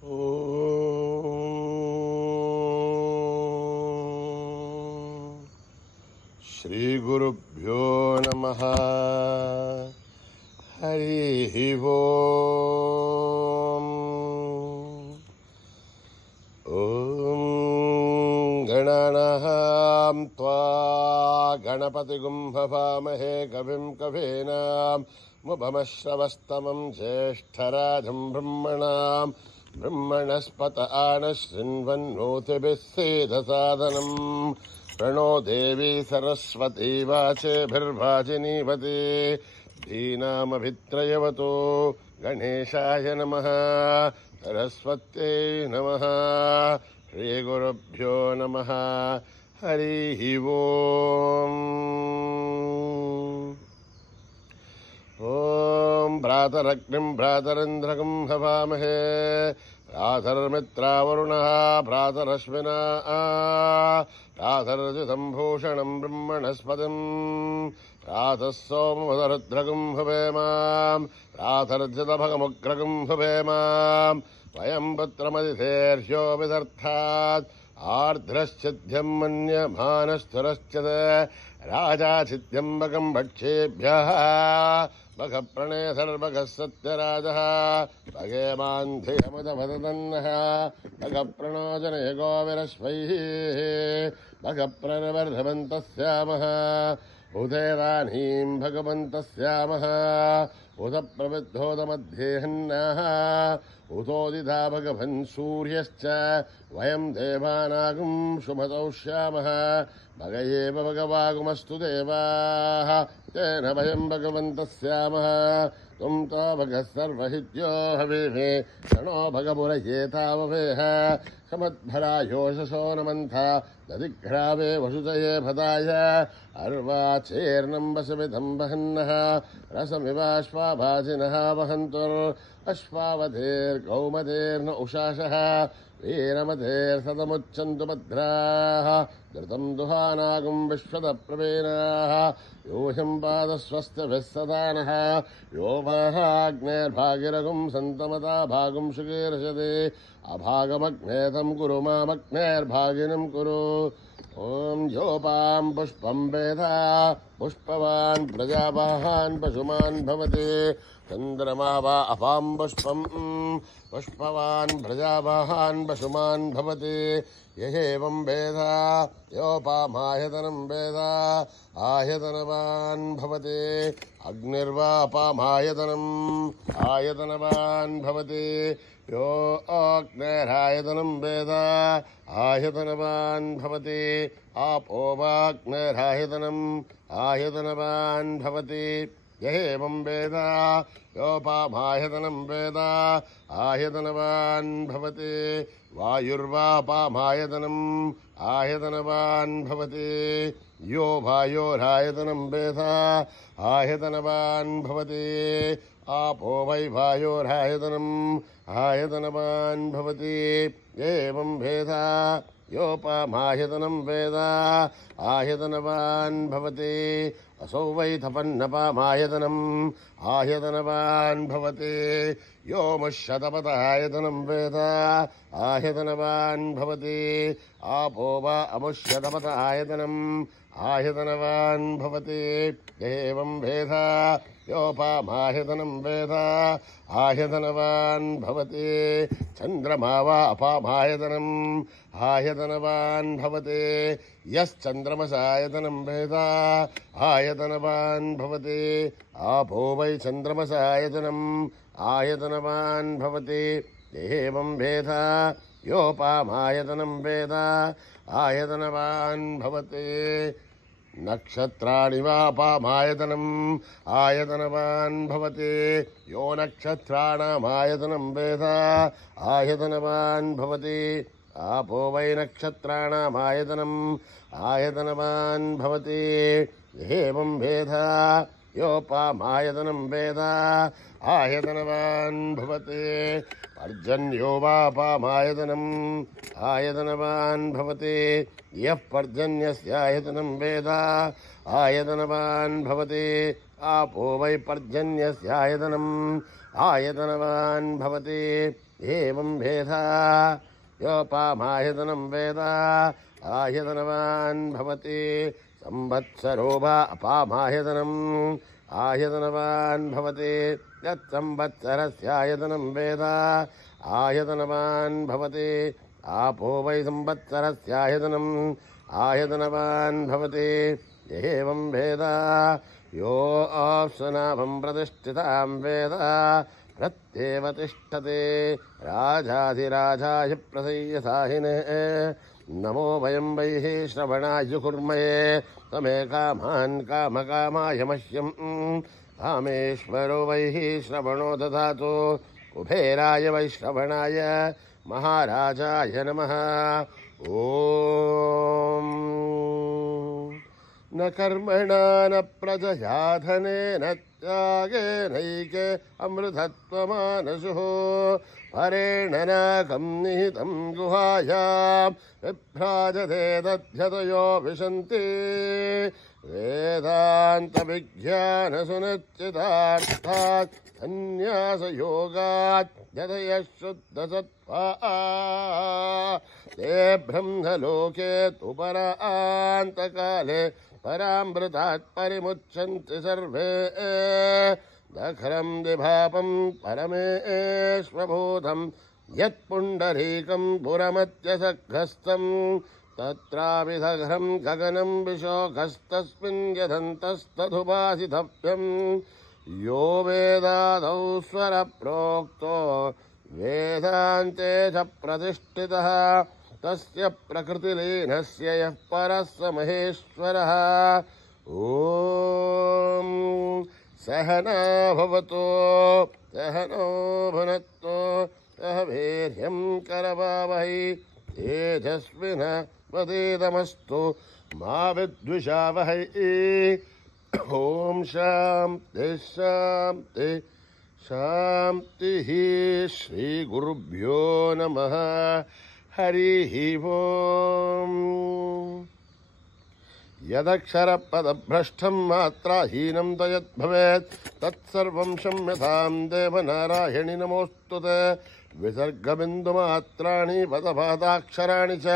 ॐ श्रीगुरुभ्यो नमः। हरिः ॐ। गणानां त्वा गणपतिगुं भवामहे कविं कवीनाम् मुभमश्रवस्तमं ज्येष्ठराजं ब्रह्मणस्पत आनशृण्वन्नोतिभिः सेदसादनम् प्रणो देवी सरस्वती वाचेभिर्वाचिनीवती धीनामभित्रयवतो गणेशाय नमः सरस्वत्यै नमः। श्रीगुरुभ्यो नमः। हरिः ॐ। ॐ भ्रातरग्निं भ्रातरिन्द्रकं हवामहे भ्रातर्मित्रावरुणः भ्रातरश्विना भ्रातरजितम्भूषणं ब्रह्मणस्पतिं भ्रातः सोमवदरुद्रकं हवेमां भ्रातर्जितभगमुग्रकं हवेमां वयं पुत्रमदितेर्ह्यो विदर्थात् आर्द्रश्चिद्यं मन्यमानस्तुरश्चित् राजा चिद्यम्बकं भक्षेभ्यः भगप्रणेसर्वगः सत्यराजः भगेमान्धियमुदभदन्नः भगप्रणोजने गोविरश्वैः भगप्रवर्धवन्तस्यामः उदेदानीं भगवन्तस्यामः उदप्रविद्धोदमध्येहन्नाः उतोदिता भगवन् सूर्यश्च वयं देवानागं शुभतौष्यामः भग एव भगवागुमस्तु देवाः तेन वयं भगवन्तस्यामः त्वं तो भगः सर्वहित्यो हविः शनो भगपुरयेताववेह समद्भरायोषसो नमन्था दधिघ्रावे वसुतये भदाय अर्वाचेर्नम्बसमिदं वहन्नः रसमिवाश्वाभाजिनः वहन्तुरश्वावधेर्गौमधेर्न उषासः वीरमधेर्सदमुच्चन्तु भद्राः धृतं दुहानागुं विश्वदप्रवीणाः योऽहं पादस्वस्तिभिः सदा नः यो माहाग्नेर्भागिरगुं सन्तमता भागुं सुगीर्षति अभागमग्ने तं कुरु मामग्नेर्भागिनं कुरु। ॐ योपां पुष्पं वेद पुष्पवान् प्रजावाहान् पशुमान् भवति चन्द्रमा वा अपां पुष्पं पुष्पवान् प्रजावाहान् पशुमान् भवति यहेवं वेद योपामायतनं वेद आयतनवान् भवति अग्निर्वापामायतनम् आयतनवान् भवति यो अग्नेरायतनं वेद आयतनवान् भवति आपो वाग्नेरायतनम् आयतनवान् भवति यहेवं वेद योपामायतनं वेद आयतनवान् भवति वायुर्वापामायतनम् आयतनवान् भवति यो वायोरायतनं वेद आयतनवान् भवति आपो वै वायोरायतनम् आयतनवान् भवति एवं वेद योपामायतनं वेद आयतनवान् भवति असौ वै तपन्नपामायतनम् आयतनवान् भवति यो मुष्यतपतायतनं वेद आयतनवान् भवति आपो वा अमुष्यतपतायतनम् आयतनवान् भवति एवं वेद योपामायतनं वेद आयतनवान् भवति चन्द्रमा वा अपामायतनम् आयतनवान् भवति यश्चन्द्रमसायतनं वेद आयतनवान् भवति आपो वै चन्द्रमसायतनम् आयतनवान् भवति एवं वेद योपामायतनं वेद आयतनवान् भवति नक्षत्राणि वापामायतनम् आयतनवान् भवति यो नक्षत्राणामायतनं वेद आयतनवान् भवति आपो वै नक्षत्राणामायतनम् आयतनवान् भवति एवं वेद योपामायतनं वेद आयतनवान् भवति पर्जन्यो वापामायतनम् आयतनवान् भवति यः पर्जन्यस्यायतनं वेद आयतनवान् भवति आपो वै पर्जन्यस्यायतनम् आयतनवान् भवति एवं भेदा योपामायतनं वेद आयतनवान् भवति संवत्सरो वा अपामायतनम् आयतनवान् भवति यत्संवत्सरस्यायतनं वेद आयतनवान् भवति आपो वै संवत्सरस्यायतनम् आयतनवान् भवति एवं वेद यो अप्सुनाभं प्रतिष्ठितां वेद प्रत्येव तिष्ठते राजाधिराजाय प्रसय्यसाहिने नमो वयं वैः श्रवणाय कुर्महे तमे कामान् कामकामाय मह्यम् कामेश्वरो वैः श्रवणो ददातु कुबेराय वै श्रवणाय महाराजाय नमः ॐ न कर्मणा न प्रजया धनेन त्यागेनैके अमृतत्वमानसुः परेण नाकं निहितं गुहायां विभ्राजते दध्यतयो विशन्ति वेदान्तविज्ञानसुनिश्चितार्थात् संन्यासयोगात् यतयः शुद्धसत्त्वा ते ब्रह्मलोके तु परान्तकाले परामृतात् परिमुच्यन्ति सर्वे दखरं दिभापं परमेश्वभूतं यत्पुण्डरीकं पुरमत्यसघस्थं तत्राविदघ्रं गगनं विशोकस्तस्मिन् यदन्तस्तदुपासितव्यं यो वेदादौ स्वरप्रोक्तो वेदान्ते च प्रतिष्ठितः तस्य प्रकृतिलीनस्य यः परः स महेश्वरः ॐ सहना भवतु सहनो भुनक्तु सह वीर्यं करवावहै तेजस्विनावधीतमस्तु मा विद्विषावहै ॐ शान्ति शान्ति शान्तिः श्रीगुरुभ्यो नमः हरिः ॐ यदक्षरपदभ्रष्टं मात्राहीनं तयद्भवेत् तत्सर्वं क्षम्यतां देवनारायणि नमोऽस्तु ते विसर्गबिन्दुमात्राणि पदपादाक्षराणि च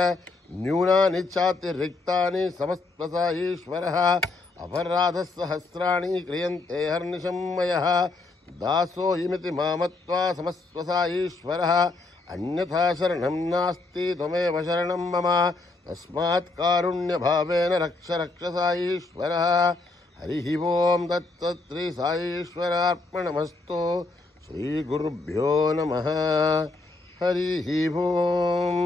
न्यूनानि चातिरिक्तानि समस्पसा ईश्वरः अपराधसहस्राणि क्रियन्ते हर्निशं मयः दासोऽयमिति मामत्वा समस्पसा ईश्वरः अन्यथा शरणं नास्ति त्वमेव शरणं मम तस्मात् कारुण्यभावेन रक्ष रक्षसा ईश्वरः हरिः ॐ तत्सत् श्री साईश्वरार्पणमस्तु श्रीगुरुभ्यो नमः हरिः ॐ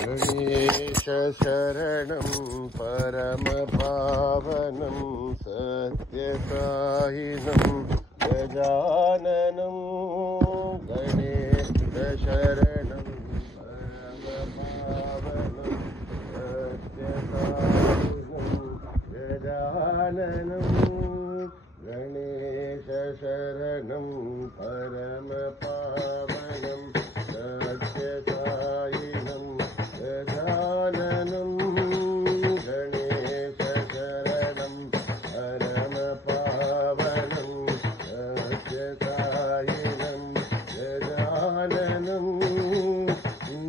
गणेश शरणं परमपावनं सत्यसायिनं गजाननं गणेश शरणं परमपावनं सत्यसायिनं गजाननं गणेश शरणं परमपावनं सत्यसायिनं गजाननं गणेश शरणं परमपावनं सत्यसायिनं गजाननं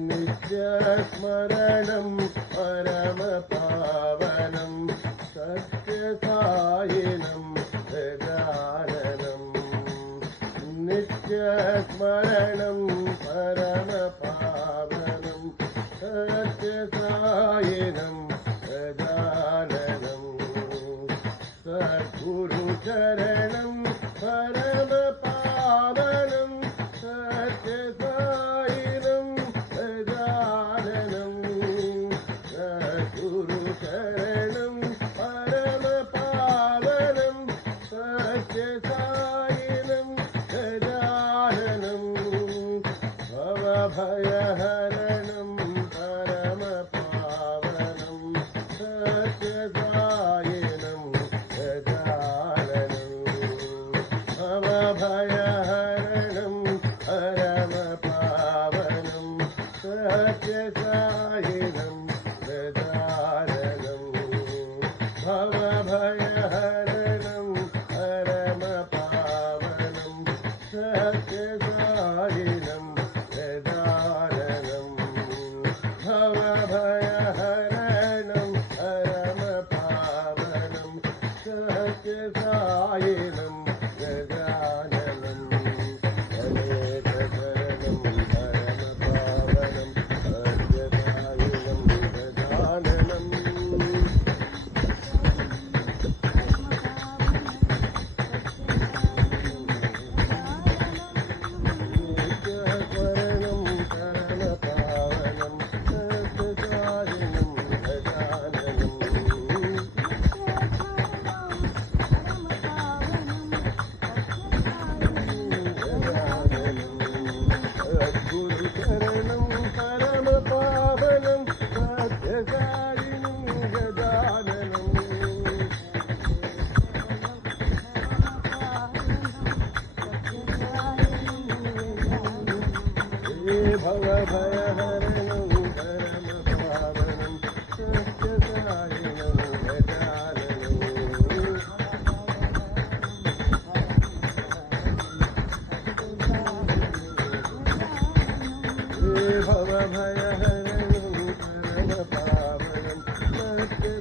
नित्यस्मरणं परमपावनं सत्यसायिनं गजाननं नित्यस्मरणं परमपावनं सत्यसायिनं गजाननं सद्गुरुचरणं परमपावनं सत्यसायिनं गजाननं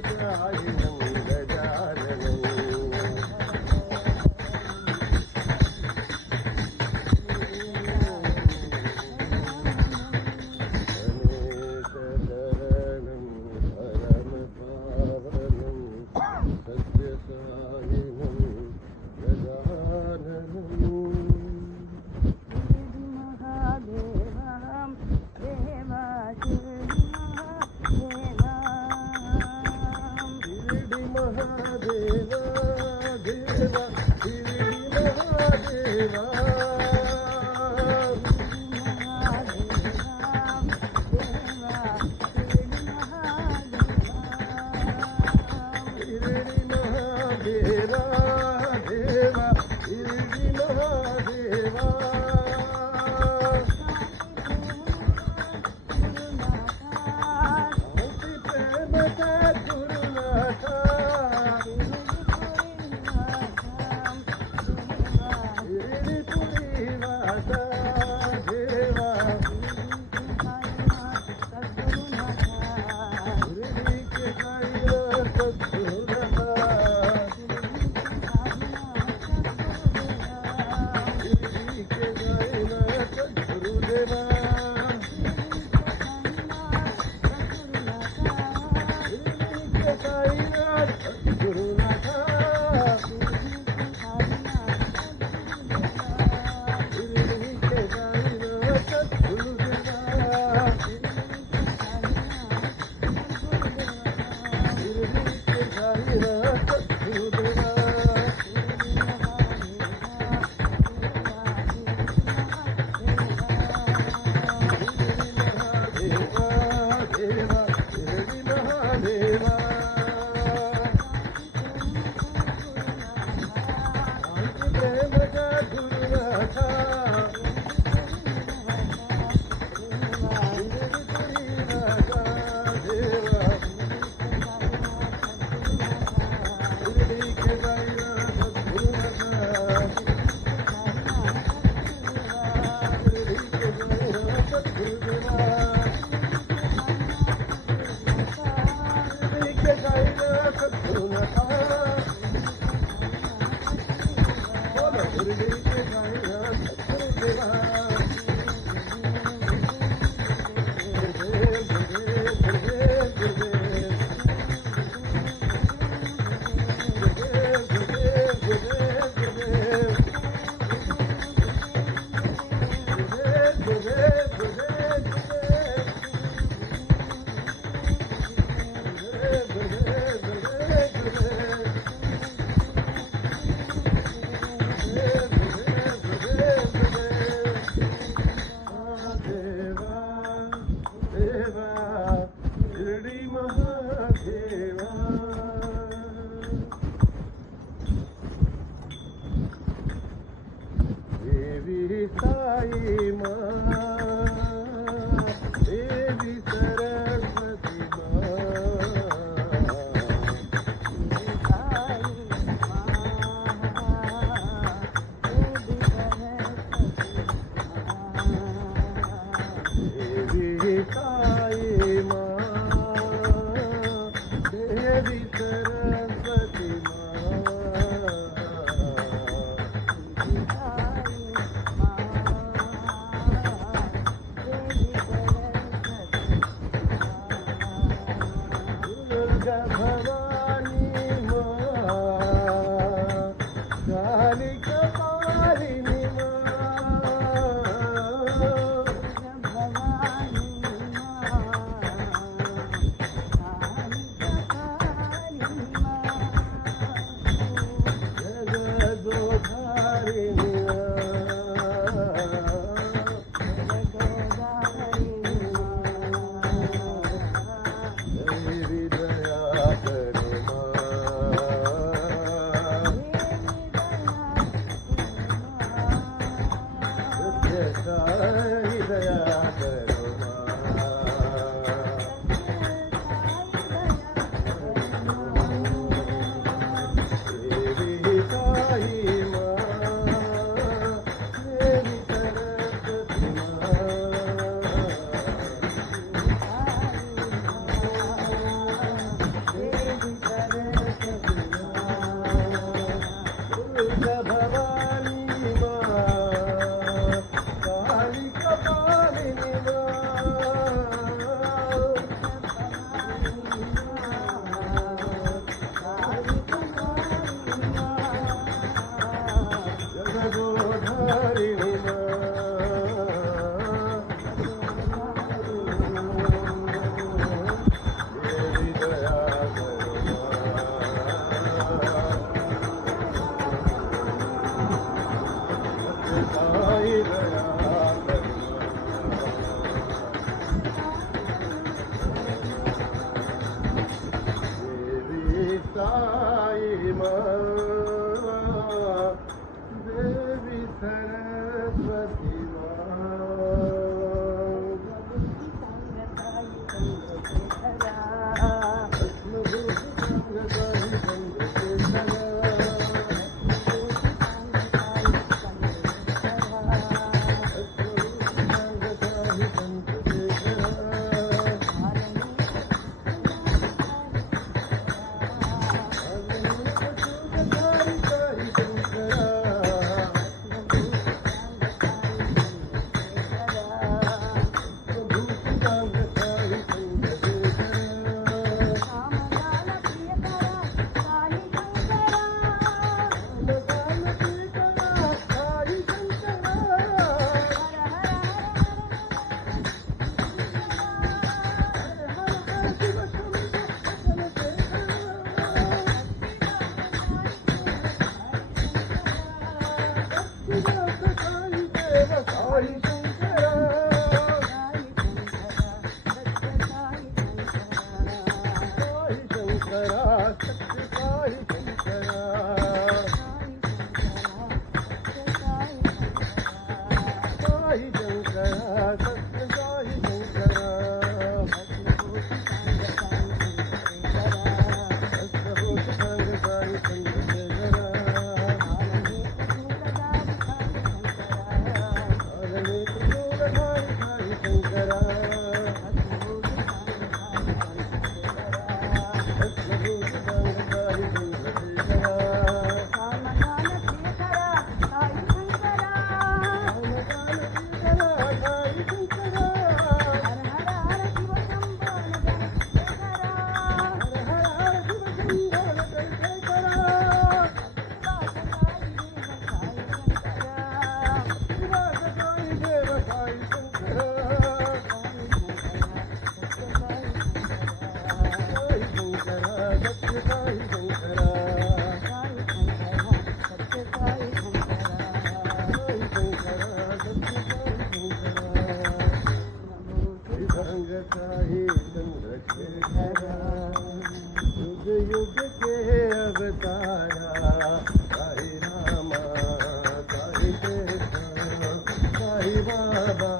गजाननं गजाननं अनेकशरणं परमपावनं सत्यसायिनं गजाननं शिरडी महादेवा देवा शिरडी महादेवा शिरडी महादेवा देवा शिरडी महादेवा शांती प्रेमचा गुरुनाथा शिरडी पुरी वासा देवा शिरडी के साईनाथ सद्गुरुनाथा शिरडी के साईनाथ सद्गुरुदेवा शिरडी के साईनाथ सद्गुरुनाथा शिरडी के साईनाथ सद्गुरुदेवा शिरडी के साईनाथ सद्गुरुदेवा देवा देवा शिरडी महादेवा शांती प्रेमचा गुरुनाथा शिरडी पुरी वासा देवा शिरडी के साईनाथ सद्गुरुनाथा शिरडी के साईनाथ सद्गुरुदेवा शिरडी के साईनाथ सद्गुरुनाथा बोलो शिरडी के साईनाथ सद्गुरुदेवा गुरुदेव गुरुदेव गुरुदेव गुरुदेव गुरुदेव गुरुदेव गुरुदेव गुरुदेव शिरडी महादेवा देवी साई माँ देवी सरस्वती देवी साई माँ देवी सरस्वती युग युग के अवतारा साई रामा साई कृष्ण साई बाबा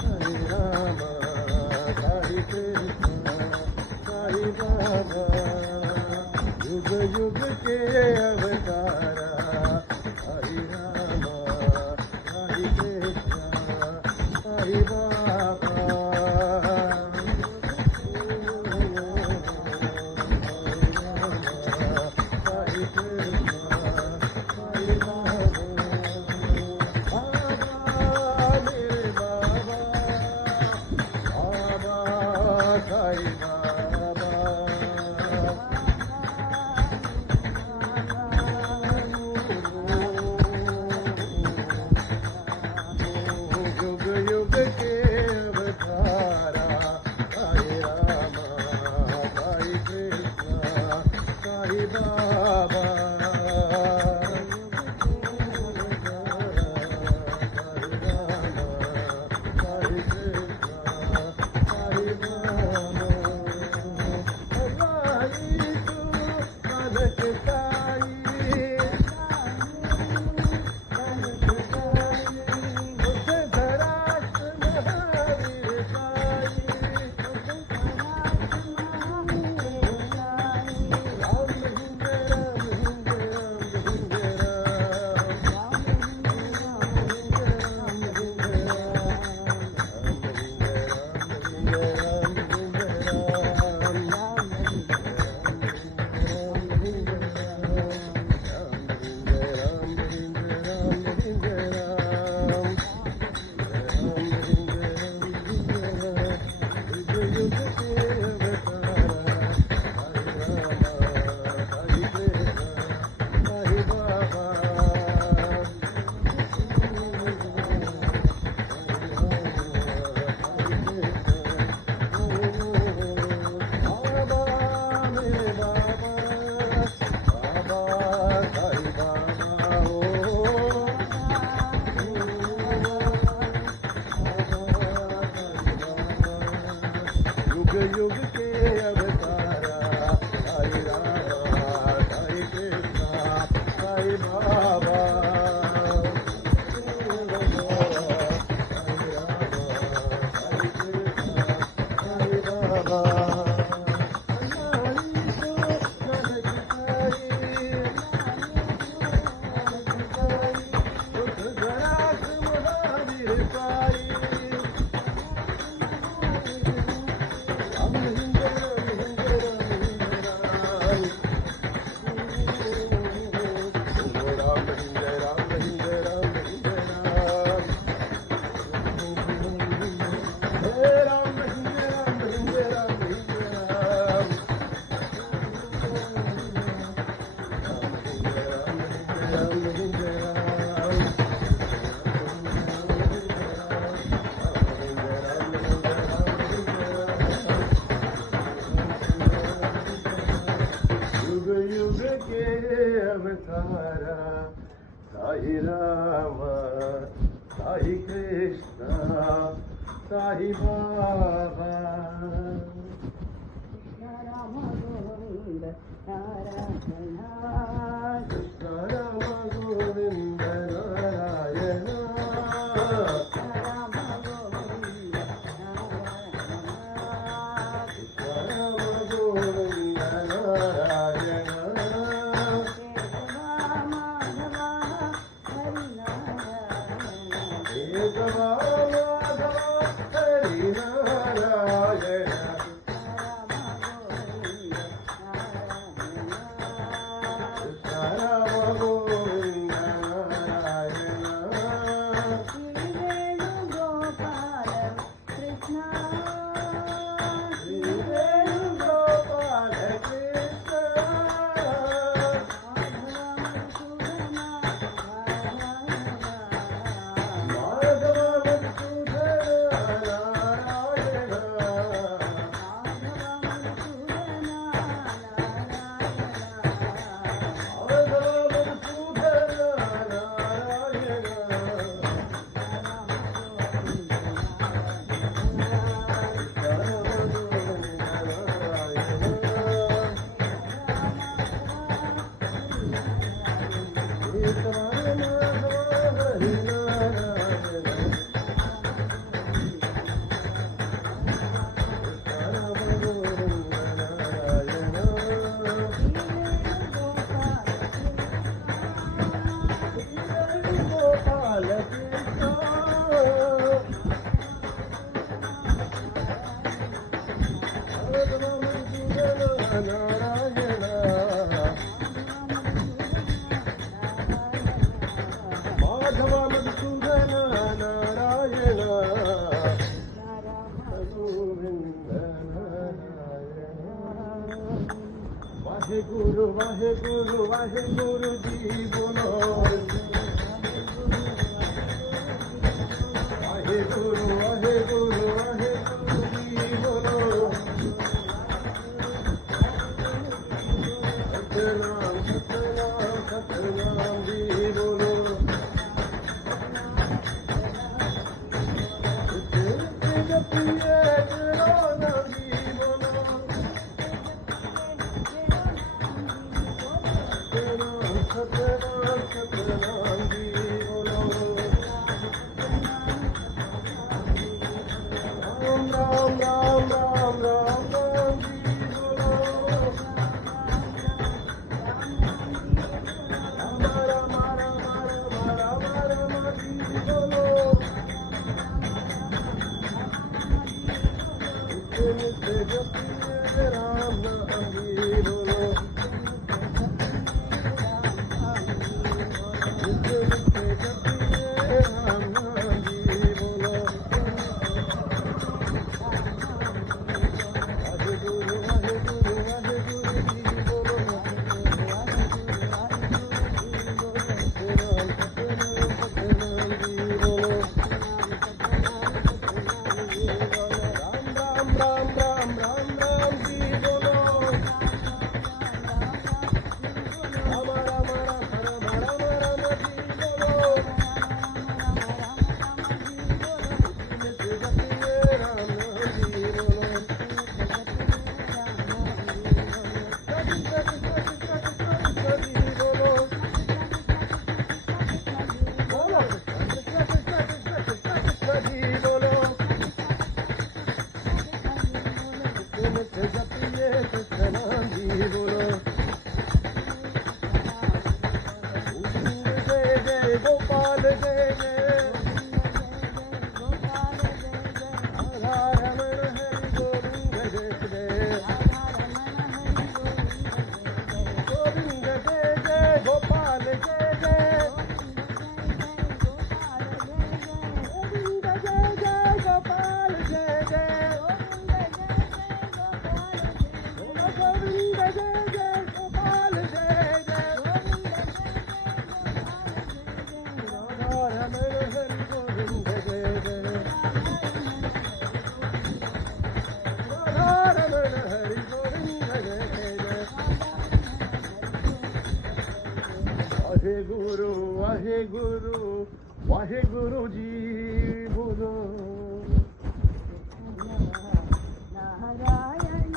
साई रामा साई कृष्ण युग युग के अवतारा साई रामा साई कृष्णा साई बाबा साई रामा साई कृष्णा साई बाबा राम गोविंद नारायण कृष्ण राम गोविंद नारायण राम गोविंद नारायण कृष्ण राम गोविंद नारायण केशवा माधवा हरि नारायण राम गोविंद नारायण गोपाल कृष्ण वाहेगुरु वाहेगुरु वाहेगुरु जी बोलो वाहेगुरु वाहेगुरु वाहेगुरु जी बोलो सतनाम सतनाम सतनाम जी बोलो जपिए कृष्ण नाम जी बोलो जय जय गोपाल जय जय राधा रमण हरि गोविंद जय जय गोविंद जय जय गोपाल जय जय गोविंद जय जय गोपाल जय जय गोविंद जय जय गोपाल जय जय राधा रमण हरि गोविंद जय जय राधा रमण हरि गोविंद जय जय वाहे गुरु जी बोलो नारायण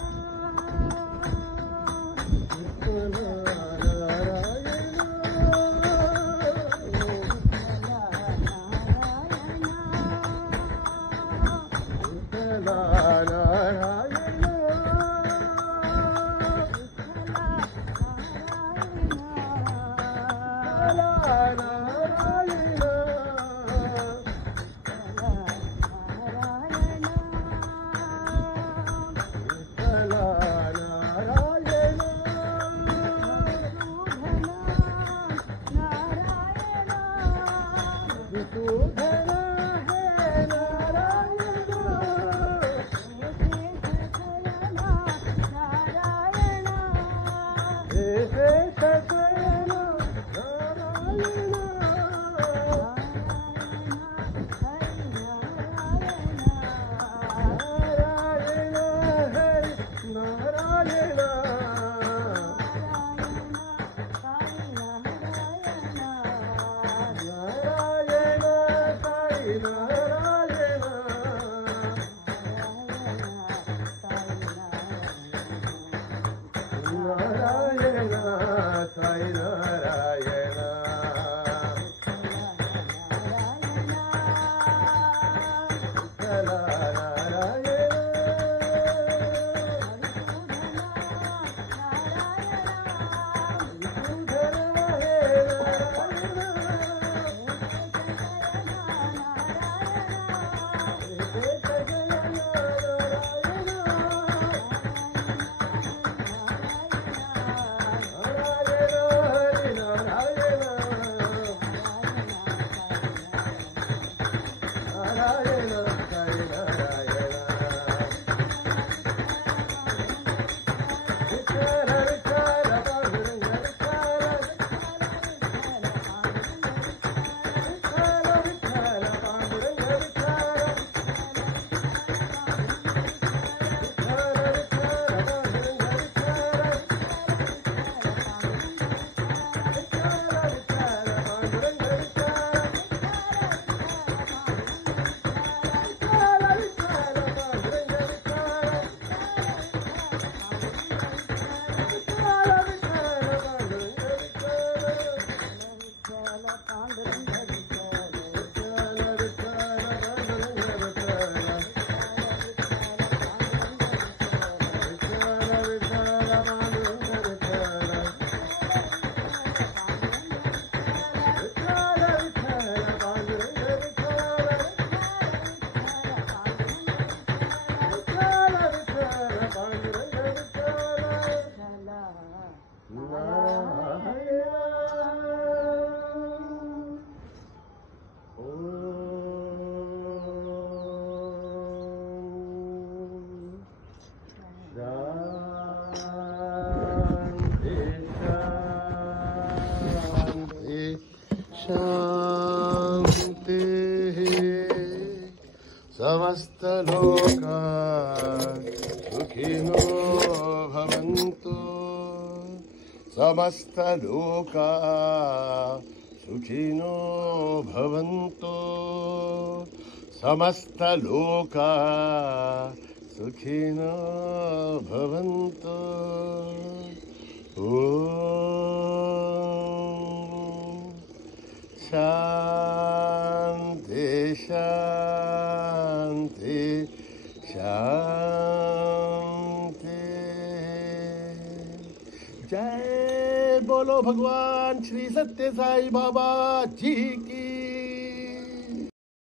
समस्तलोका सुखिनो भवन्तु समस्तलोका सुखिनो भवन्तु समस्तलोका सुखिनो भवन्तु शान्ति शान्ति शान्ति जय बोलो भगवान श्री सत्य साई बाबा जी की